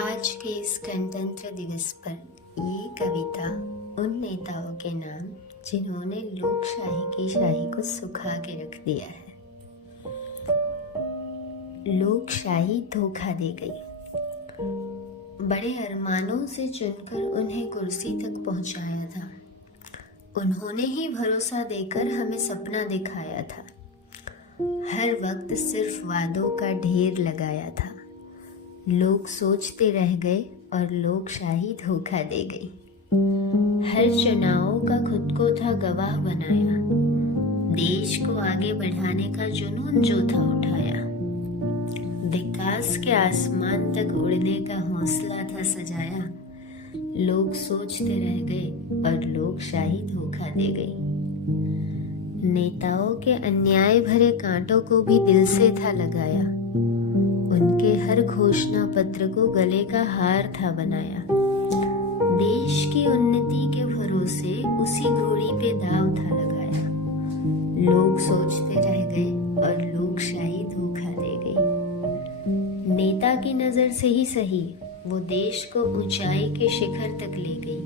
आज के इस गणतंत्र दिवस पर ये कविता उन नेताओं के नाम जिन्होंने लोकशाही की शाही को सुखा के रख दिया है। लोकशाही धोखा दे गई। बड़े अरमानों से चुनकर उन्हें कुर्सी तक पहुंचाया था। उन्होंने ही भरोसा देकर हमें सपना दिखाया था। हर वक्त सिर्फ वादों का ढेर लगाया था। लोग सोचते रह गए और लोकशाही धोखा दे गई। हर चुनावों का खुद को था गवाह बनाया। देश को आगे बढ़ाने का जुनून जो था उठाया। विकास के आसमान तक उड़ने का हौसला था सजाया। लोग सोचते रह गए और लोकशाही धोखा दे गई। नेताओं के अन्याय भरे कांटों को भी दिल से था लगाया। उनके हर घोषणा पत्र को गले का हार था बनाया। देश की उन्नति के भरोसे उसी घोड़ी पे दाव था लगाया। लोग सोचते रह गए और लोकशाही धोखा दे गई। नेता की नजर से ही सही वो देश को ऊंचाई के शिखर तक ले गई।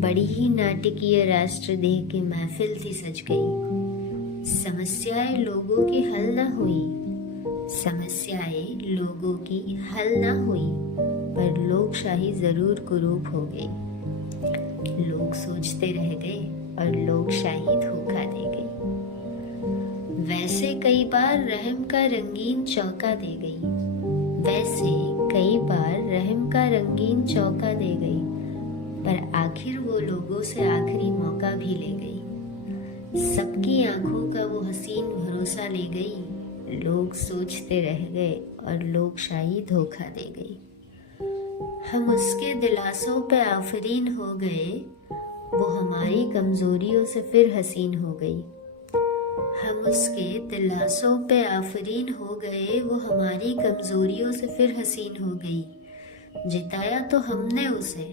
बड़ी ही नाटकीय राष्ट्रदेह की महफिल थी सज गई। समस्याएं लोगों की हल न हुई। समस्याएं लोगों की हल न हुई पर लोकशाही जरूर कुरूप हो गई। लोग सोचते रह गए और लोकशाही धोखा दे गई। वैसे कई बार रहम का रंगीन चौका दे गई। वैसे कई बार रहम का रंगीन चौका दे गई पर आखिर वो लोगों से आखिरी मौका भी ले गई। सबकी आंखों का वो हसीन भरोसा ले गई। लोग सोचते रह गए और लोकशाही धोखा दे गई। हम उसके दिलासों पे आफरीन हो गए। वो हमारी कमजोरियों से फिर हसीन हो गई। हम उसके दिलासों पे आफरीन हो गए। वो हमारी कमजोरियों से फिर हसीन हो गई। जिताया तो हमने उसे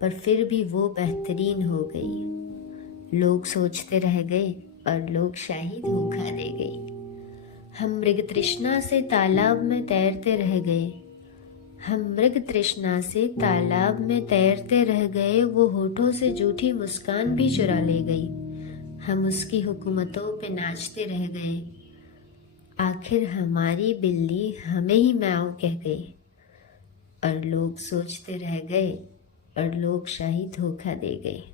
पर फिर भी वो बेहतरीन हो गई। लोग सोचते रह गए और लोकशाही धोखा दे गई। हम मृग तृष्णा से तालाब में तैरते रह गए। हम मृग तृष्णा से तालाब में तैरते रह गए। वो होठों से झूठी मुस्कान भी चुरा ले गई। हम उसकी हुकूमतों पे नाचते रह गए। आखिर हमारी बिल्ली हमें ही म्याऊं कह गई और लोग सोचते रह गए और लोकशाही धोखा दे गई।